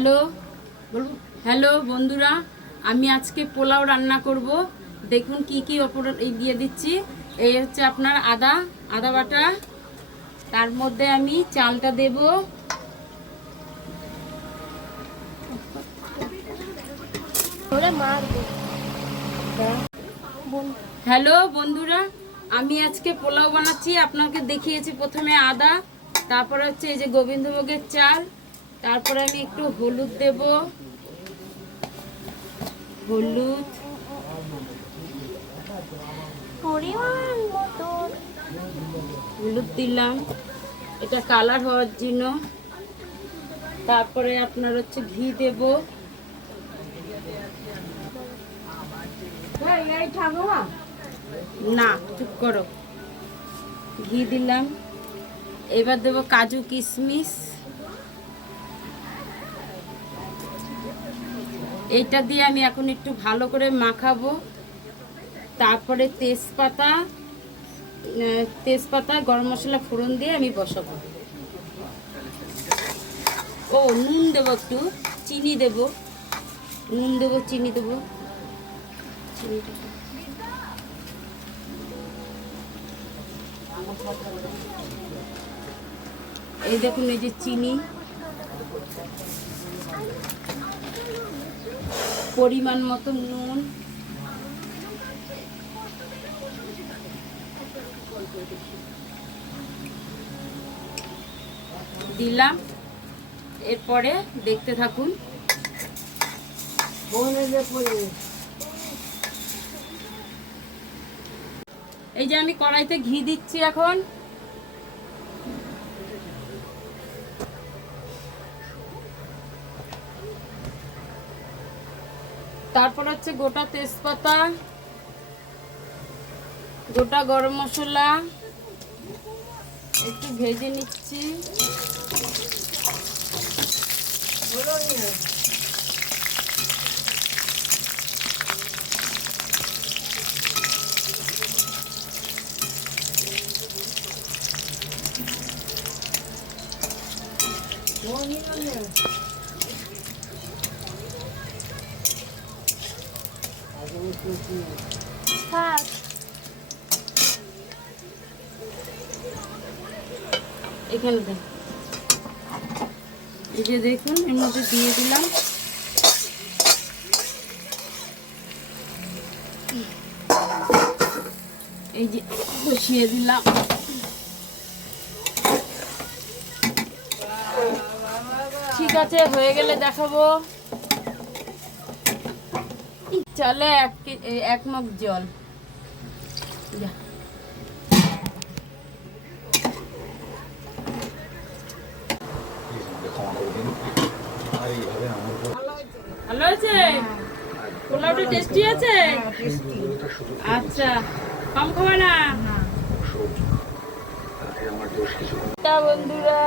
Hello hello বন্ধুরা, আমি আজকে পোলাও রান্না করব। দেখুন কি কি এই দিয়ে দিচ্ছি। এই হচ্ছে আপনার আদা বাটা, তার মধ্যে আমি চালটা দেব। হ্যালো বন্ধুরা, আমি আজকে পোলাও বানাচ্ছি। আপনাকে দেখিয়েছি প্রথমে আদা, তারপরে হচ্ছে এই যে গোবিন্দভোগের চাল, তারপরে আমি একটু হলুদ দেব। হলুদ দিলাম, এটা কালার হওয়ার জন্য। তারপরে আপনার হচ্ছে ঘি দেব। না, চুপ করো। ঘি দিলাম, এবার দেব কাজু কিশমিশ। এইটা দিয়ে আমি এখন একটু ভালো করে মাখাবো। তারপরে তেজপাতা গরম মশলা ফোড়ন দিয়ে আমি বসাবো। ও নুন দেবো, একটু চিনি দেব, নুন দেবো, চিনি দেবো। এই দেখুন, এই যে চিনি, পরিমাণ মতো নুন, দিলাম। এরপরে দেখতে থাকুন। এই যে আমি কড়াইতে ঘি দিচ্ছি এখন। তারপর হচ্ছে গোটা তেজপাতা, গোটা গরম মশলা একটু ভেজে নিচ্ছি। এখানে দেখ, এই যে দেখুন, এর মধ্যে দিয়ে দিলাম। এই যে বসিয়ে দিলাম। ঠিক আছে, হয়ে গেলে দেখাবো। চলে এক মগ জল। ভালো আছে? পোলাওটা টেস্টি আছে? আচ্ছা, কম খাবে না বন্ধুরা।